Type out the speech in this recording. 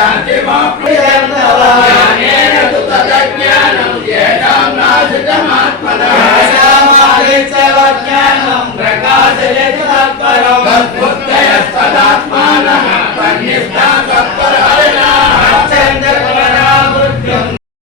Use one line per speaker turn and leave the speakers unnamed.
త్యక్వా శాంతిమాప్నుయంతః జ్ఞానేన